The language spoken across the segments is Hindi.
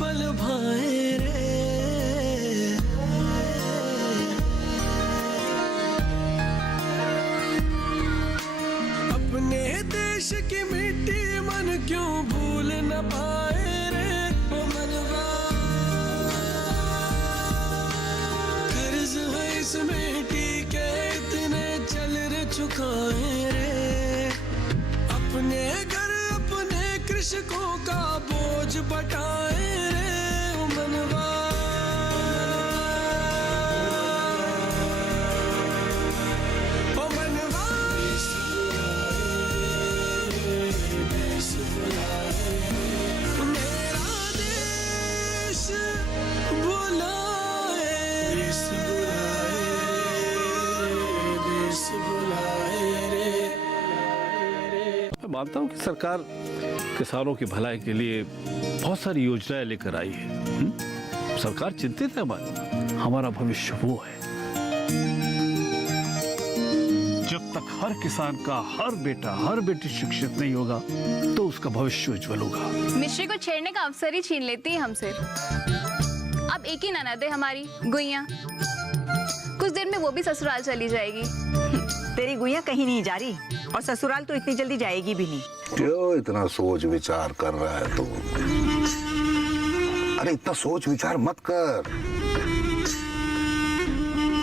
पल भाए रे। अपने देश की मिट्टी मन क्यों भूल न पाए रे। ओ मनवा कर्ज है इस मिट्टी के इतने चल रे चुकाए रे। अपने घर अपने कृषकों का बोझ बटाए रे। ओ मनवा मैं मानता हूँ कि सरकार किसानों की भलाई के लिए बहुत सारी योजनाएं लेकर आई है। सरकार चिंतित है, हमारा भविष्य वो है। जब तक हर किसान का हर बेटा हर बेटी शिक्षित नहीं होगा तो उसका भविष्य उज्जवल होगा। मिश्री को छेड़ने का अवसर ही छीन लेती है हमसे। अब एक ही ननद है हमारी, गुइया। कुछ देर में वो भी ससुराल चली जाएगी। तेरी गुइया कहीं नहीं जा रही और ससुराल तो इतनी जल्दी जाएगी भी नहीं। क्यों इतना सोच विचार कर रहा है तू? अरे इतना सोच विचार मत कर।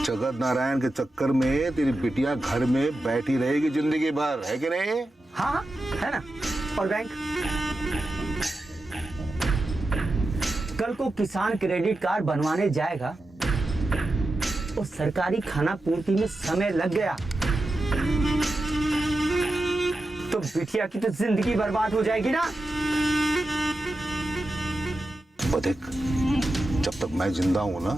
जगत नारायण के चक्कर में तेरी बिटिया घर में बैठी रहेगी जिंदगी भर, है कि नहीं? हाँ है ना। और बैंक कल को किसान क्रेडिट कार्ड बनवाने जाएगा और सरकारी खाना पूर्ति में समय लग गया तो बिटिया की तो जिंदगी बर्बाद हो जाएगी ना। देख, जब तक मैं जिंदा हूं ना,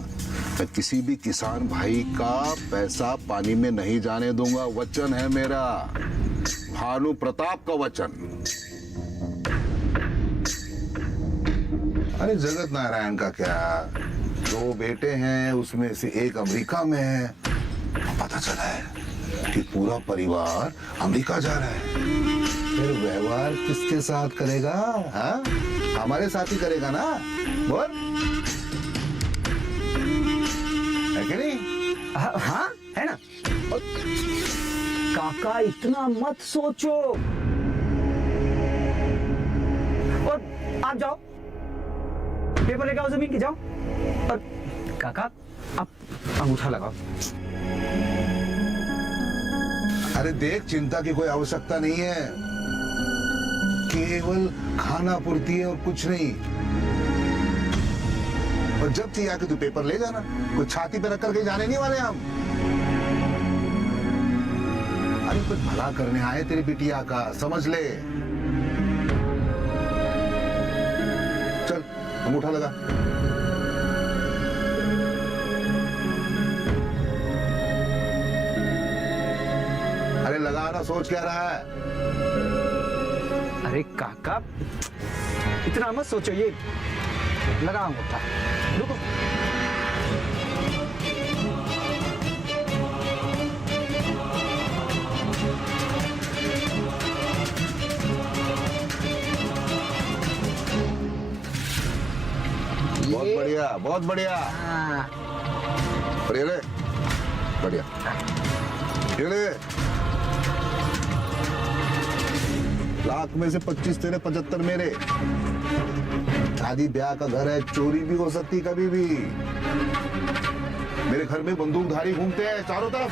मैं किसी भी किसान भाई का पैसा पानी में नहीं जाने दूंगा। वचन है मेरा, भानु प्रताप का वचन। अरे जगत नारायण का क्या, 2 बेटे हैं, उसमें से एक अमेरिका में है। पता चला है कि पूरा परिवार अमेरिका जा रहा है। फिर व्यवहार किसके साथ करेगा? हाँ, हमारे साथ ही करेगा ना। बोल, है कि नहीं? हाँ है ना। और काका इतना मत सोचो। और आप जाओ, पेपर लेके आओ जमीन की, जाओ। और काका आप अंगूठा लगाओ। अरे देख, चिंता की कोई आवश्यकता नहीं है, केवल खाना पूर्ति है और कुछ नहीं। और जब चाहिए आके तू पेपर ले जाना, कुछ छाती पे रख करके जाने नहीं वाले हम। अरे कुछ भला करने आए तेरी बिटिया का, समझ ले। चल अंगूठा लगा। अरे लगाना, सोच क्या रहा है? अरे काका इतना मत सोचो, ये लगा अंगूठा। रुको, बहुत बढ़िया, बहुत बढ़िया। बढ़िया ले, बढ़िया। ये ले, लाख में से 25 तेरे, 75 मेरे। शादी ब्याह का घर है, चोरी भी हो सकती कभी भी। मेरे घर में बंदूकधारी घूमते हैं चारों तरफ।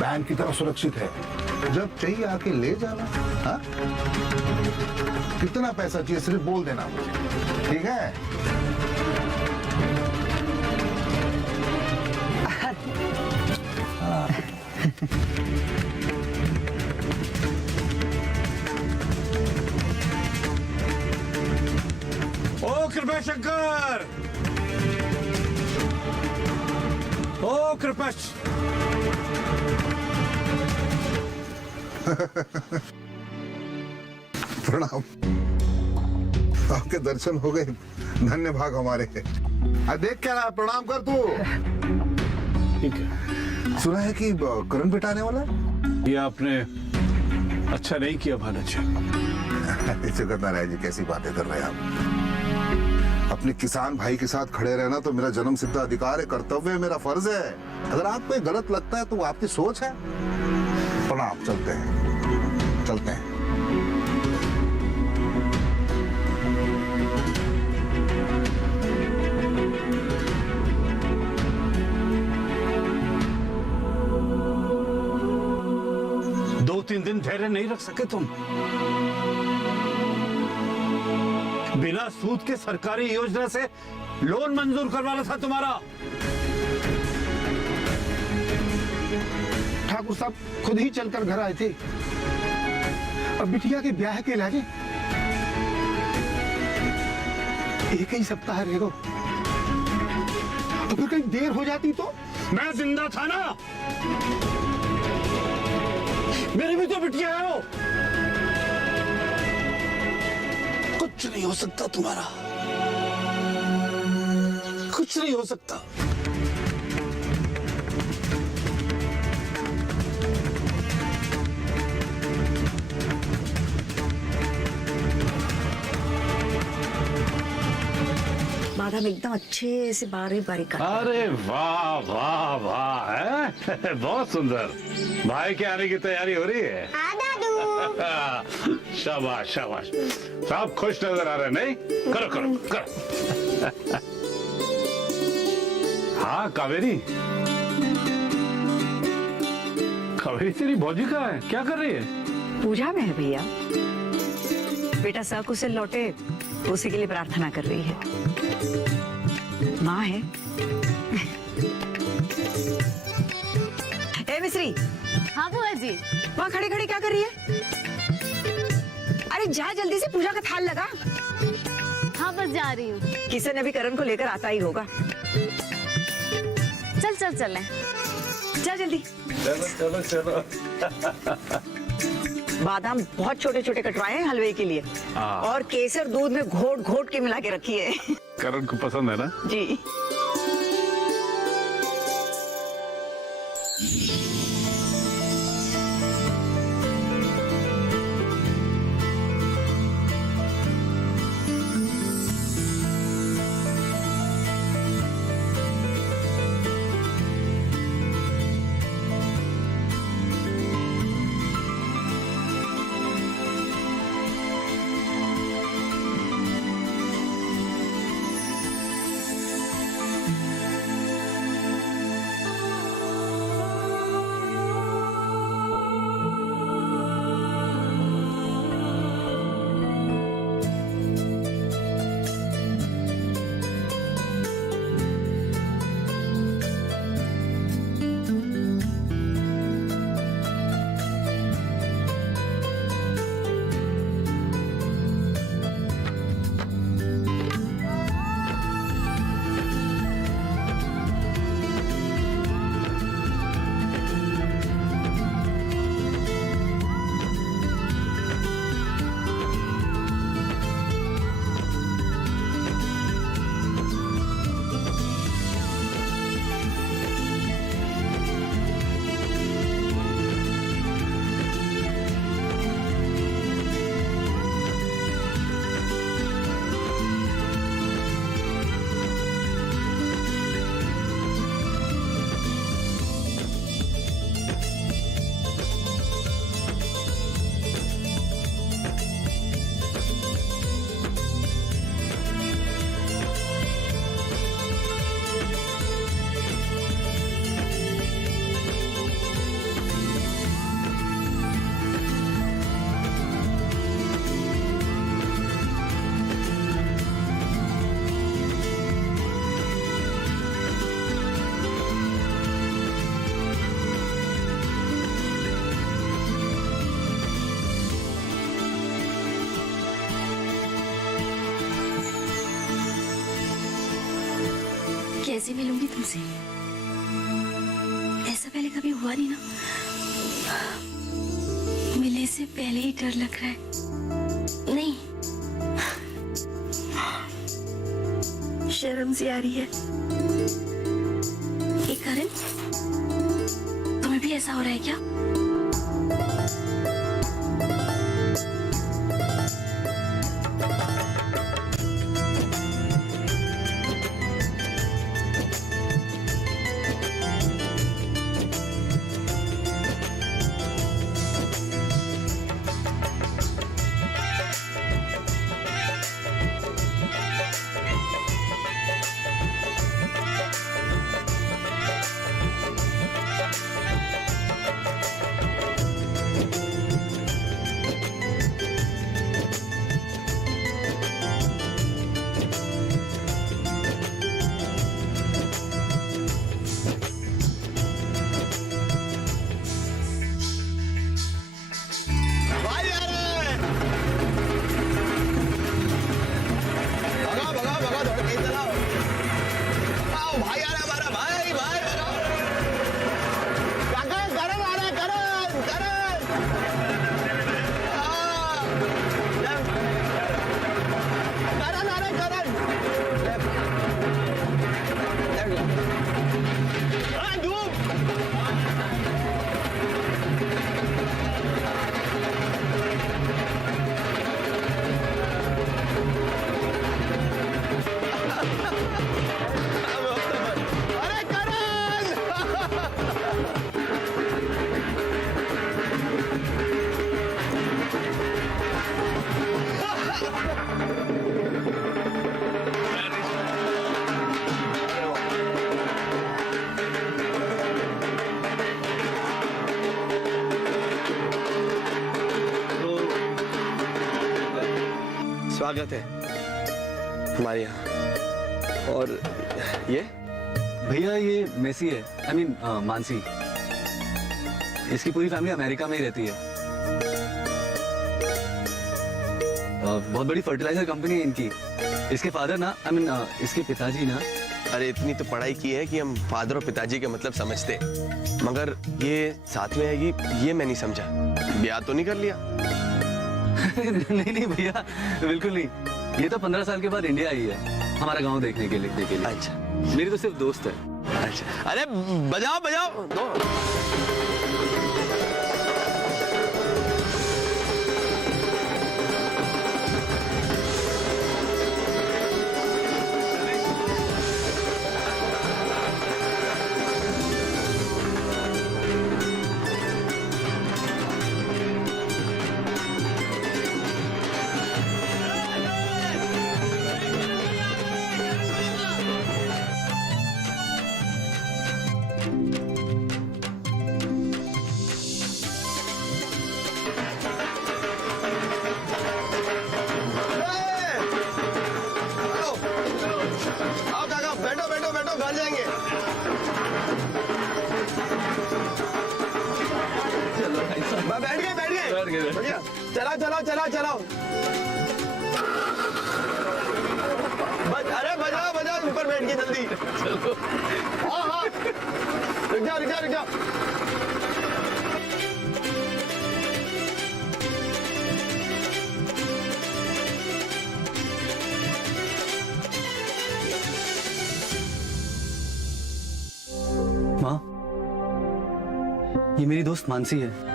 बैंक की तरह सुरक्षित है, जब चाहिए आके ले जाना। हाँ, कितना पैसा चाहिए सिर्फ बोल देना मुझे, ठीक है? ओ कृपा शंकर, ओ कृपश। प्रणाम। आपके दर्शन हो गए, धन्य भाग हमारे। देख क्या रहा, प्रणाम कर तू। ठीक है। सुना है कि करंट बिटाने वाला है? ये आपने अच्छा नहीं किया भानज। जगत नारायण जी, कैसी बातें कर रहे हैं आप? अपने किसान भाई के साथ खड़े रहना तो मेरा जन्म सिद्ध अधिकार है, कर्तव्य है, मेरा फर्ज है। अगर आपको गलत लगता है तो वो आपकी सोच है। प्रणाम, चलते हैं, चलते हैं। दो तीन दिन धैर्य नहीं रख सके तुम? बिना सूद के सरकारी योजना से लोन मंजूर करवाना था तुम्हारा। ठाकुर साहब खुद ही चलकर घर आए थे। अब बिटिया के ब्याह के लागे एक ही सप्ताह रहेगा। अगर कहीं देर हो जाती तो? मैं जिंदा था ना, मेरी भी तो बिटिया है वो। कुछ नहीं हो सकता तुम्हारा, कुछ नहीं हो सकता। बादाम एकदम अच्छे से बारीक बारीक काट। अरे वाह वाह वाह है। बहुत सुंदर। भाई के आने की तैयारी हो रही है? शाबाश शाबाश, सब खुश नजर आ रहे हैं। नहीं, करो करो करो। हाँ कावेरी, कावेरी तेरी भौजी कहाँ है? क्या कर रही है? पूजा में है भैया। बेटा सकुशल लौटे उसी के लिए प्रार्थना कर रही है। माँ है। ए मिश्री। हाँ बुआ जी। वहाँ खड़े खड़े क्या कर रही है? अरे जा जल्दी से, पूजा का थाल लगा। हाँ बस जा रही हूँ। किशन अभी करण को लेकर आता ही होगा। चल चल चलें। जा जल्दी। चलो चलो चलो। बादाम बहुत छोटे छोटे कटवाए हैं हलवे के लिए, और केसर दूध में घोट घोट के मिला के रखी है। करण को पसंद है ना? जी। कैसे मिलूंगी तुमसे? ऐसा पहले कभी हुआ नहीं ना। मिलने से पहले ही डर लग रहा है। नहीं, शर्म सी आ रही है। एक करण, तुम्हें भी ऐसा हो रहा है क्या? स्वागत है हमारे यहाँ। और ये भैया ये मेसी है, आई मीन मानसी। इसकी पूरी फैमिली अमेरिका में ही रहती है। बहुत बड़ी फर्टिलाइजर कंपनी है इनकी। इसके फादर ना, आई मीन इसके पिताजी ना। अरे इतनी तो पढ़ाई की है कि हम फादर और पिताजी के मतलब समझते, मगर ये साथ में आएगी ये मैं नहीं समझा। ब्याह तो नहीं कर लिया? नहीं नहीं भैया, बिल्कुल नहीं। ये तो 15 साल के बाद इंडिया आई है हमारा गांव देखने के लिए। अच्छा, मेरी तो सिर्फ दोस्त है। अच्छा, अरे बजाओ बजाओ दो। चलाओ चलाओ चलाओ चलाओ। अरे बजाओ बजाओ, ऊपर बैठ के जल्दी। हाँ हाँ, रुक जाओ रुक जाओ रुक जाओ। माँ, ये मेरी दोस्त मानसी है।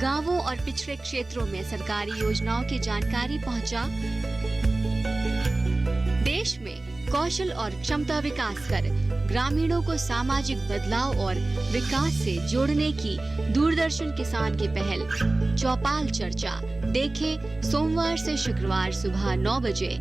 गांवों और पिछड़े क्षेत्रों में सरकारी योजनाओं की जानकारी पहुंचा। देश में कौशल और क्षमता विकास कर ग्रामीणों को सामाजिक बदलाव और विकास से जोड़ने की दूरदर्शन किसान की पहल चौपाल चर्चा देखें सोमवार से शुक्रवार सुबह 9 बजे।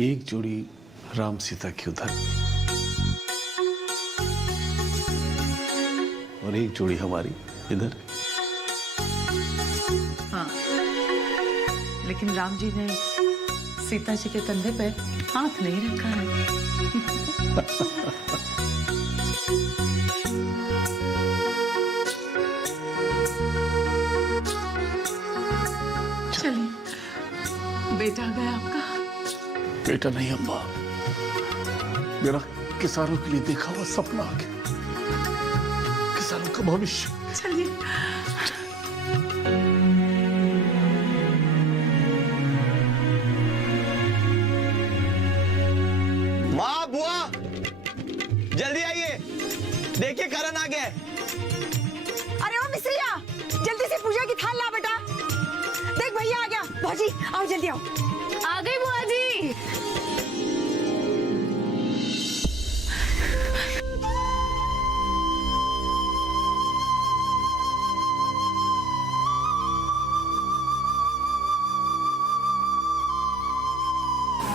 एक जोड़ी राम सीता की उधर और एक जोड़ी हमारी इधर। हाँ, लेकिन राम जी ने सीता जी के कंधे पे हाथ नहीं रखा है। चलिए, बेटा आ गया आपका। बेटा नहीं अम्मा, मेरा किसानों के लिए देखा हुआ सपना आ गया, किसानों का भविष्य। चलिए। माँ बुआ जल्दी आइए, देखिए करण आ गया। अरे ओ मिस्रिया, जल्दी से पूजा की थाल ला बेटा। देख भैया आ गया। भौजी आओ जल्दी आओ। आ गई बुआ जी।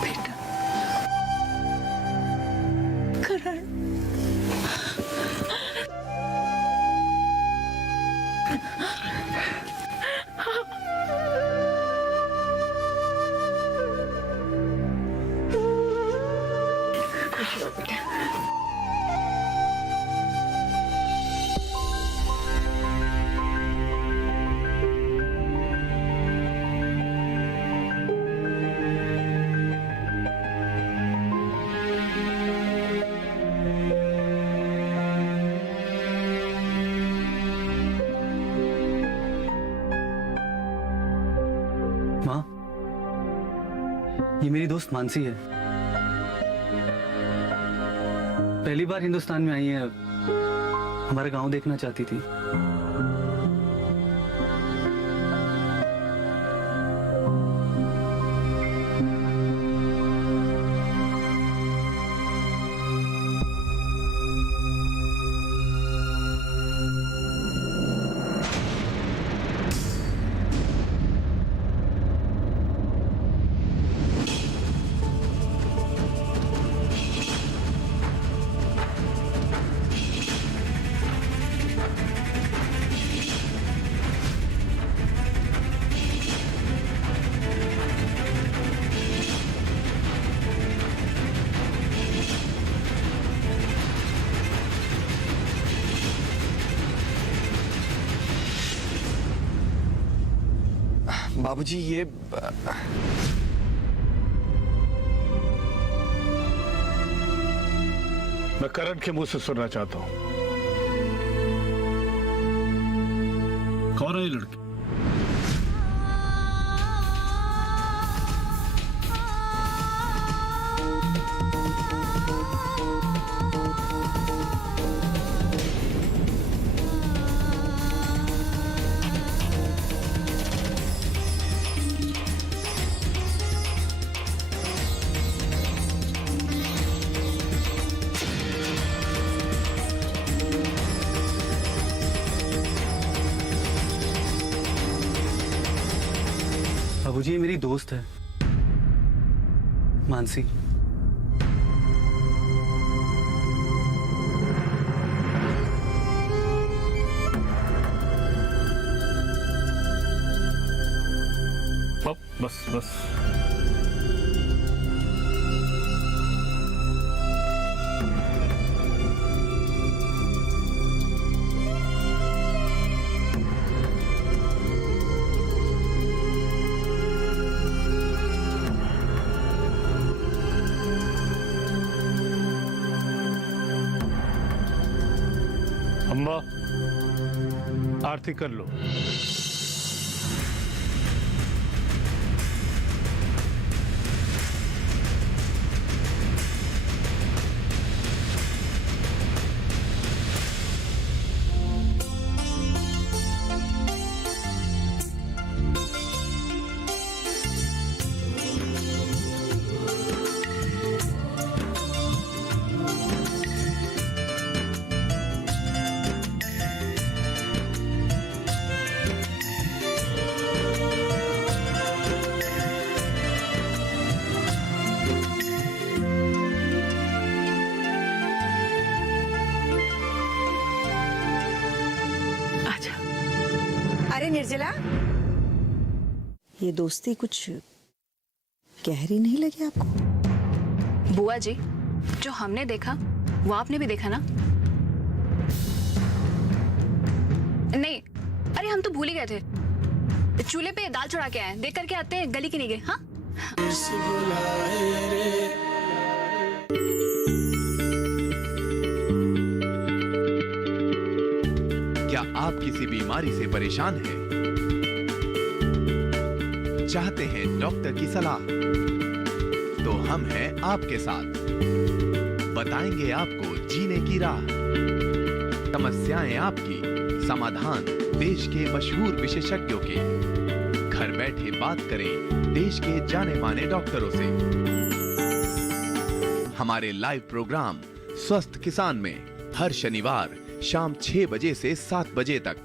बेटा, करण ये मेरी दोस्त मानसी है। पहली बार हिंदुस्तान में आई है, हमारा गांव देखना चाहती थी। बाबूजी ये मैं करण के मुंह से सुनना चाहता हूं। कौन है ये लड़की? बाबूजी ये मेरी दोस्त है मानसी। बस बस अम्मा आरती कर लो। अरे निर्जला, ये दोस्ती कुछ गहरी नहीं लगी आपको? बुआ जी, जो हमने देखा वो आपने भी देखा ना? नहीं, अरे हम तो भूल ही गए थे। चूल्हे पे दाल चढ़ा के आए, देख करके आते हैं, गली की नहीं गए। हाँ क्या आप किसी बीमारी से परेशान हैं? चाहते हैं डॉक्टर की सलाह? तो हम हैं आपके साथ। बताएंगे आपको जीने की राह। समस्याएं आपकी, समाधान देश के मशहूर विशेषज्ञों के। घर बैठे बात करें देश के जाने माने डॉक्टरों से। हमारे लाइव प्रोग्राम स्वस्थ किसान में हर शनिवार शाम 6 बजे से 7 बजे तक।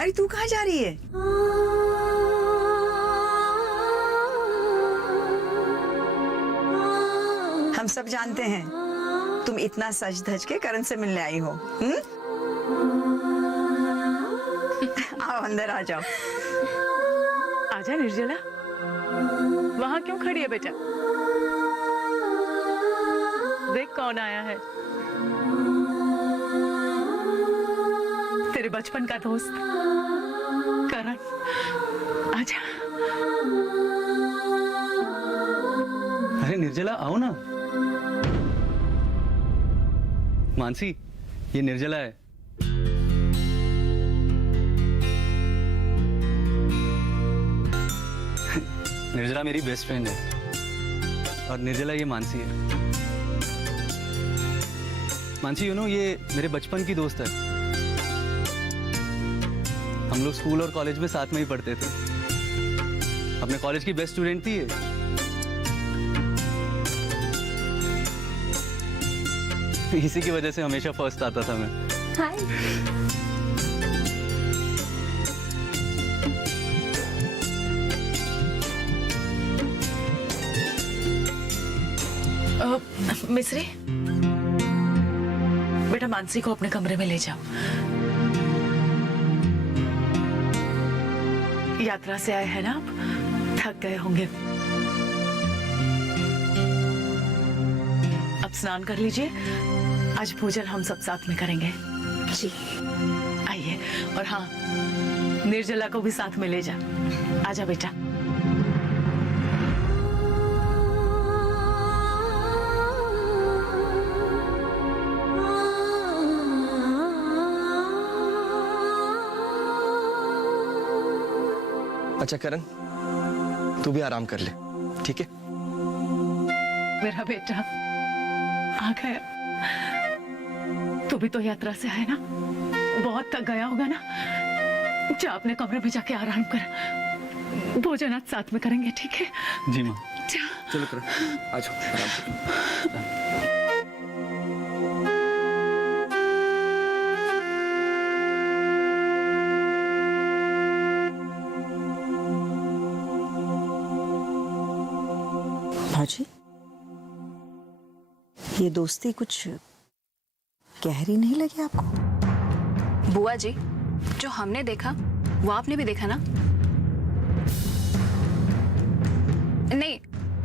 अरे तू कहाँ जा रही है? हम सब जानते हैं तुम इतना सज धज के करण से मिलने आई हो। आओ अंदर आ जाओ। आजा निर्जला, वहां क्यों खड़ी है बेटा? देख कौन आया है। तेरे बचपन का दोस्त करण। आजा। अरे निर्जला आओ ना। मानसी ये निर्जला है। निर्जला मेरी बेस्ट फ्रेंड है और निर्जला ये मानसी है। मानसी ये मेरे बचपन की दोस्त है। हम लोग स्कूल और कॉलेज में साथ में ही पढ़ते थे। अपने कॉलेज की बेस्ट स्टूडेंट थी ये। इसी की वजह से हमेशा फर्स्ट आता था मैं। हाय। मिस्री, बेटा मानसी को अपने कमरे में ले जाओ। यात्रा से आए हैं ना आप, थक गए होंगे। अब स्नान कर लीजिए। आज भोजन हम सब साथ में करेंगे। जी। आइए। और हाँ, निर्जला को भी साथ में ले जा। आजा बेटा। अच्छा करण, तू भी आराम कर ले, ठीक है? मेरा बेटा आ गया। तू भी तो यात्रा से है ना, बहुत थक गया होगा ना। जा अपने कमरे में जाके आराम कर। भोजन आज साथ में करेंगे, ठीक है? जी माँ। चलो करण, आ जाओ, आराम करो। भाजी, ये दोस्ती कुछ गहरी नहीं लगी आपको? बुआ जी, जो हमने देखा वो आपने भी देखा ना? नहीं,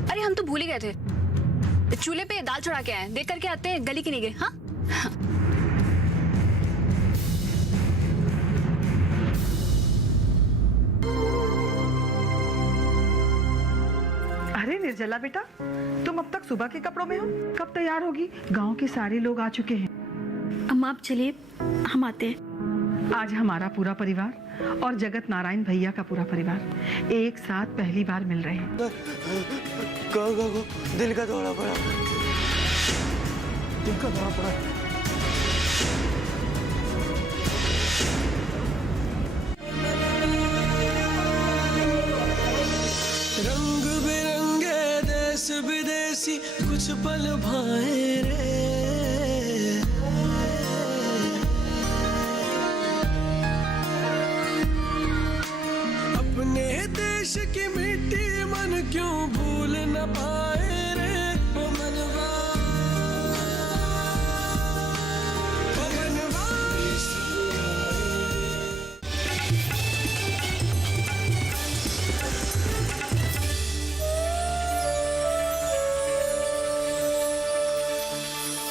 अरे हम तो भूल ही गए थे। चूल्हे पे दाल चढ़ा के आए, देख करके आते हैं गली की नहीं गए। हाँ अरे निर्जला बेटा, तुम अब तक सुबह के कपड़ों में हो, कब तैयार होगी? गांव के सारे लोग आ चुके हैं। अम्मा आप चलिए, हम आते हैं। आज हमारा पूरा परिवार और जगत नारायण भैया का पूरा परिवार एक साथ पहली बार मिल रहे हैं। दिल का दौरा पड़ा। दिल का दौरा पड़ा। रंग बिरंगे देश विदेशी कुछ पल भाए रे। अपने देश की मिट्टी मन क्यों भूल न पाए।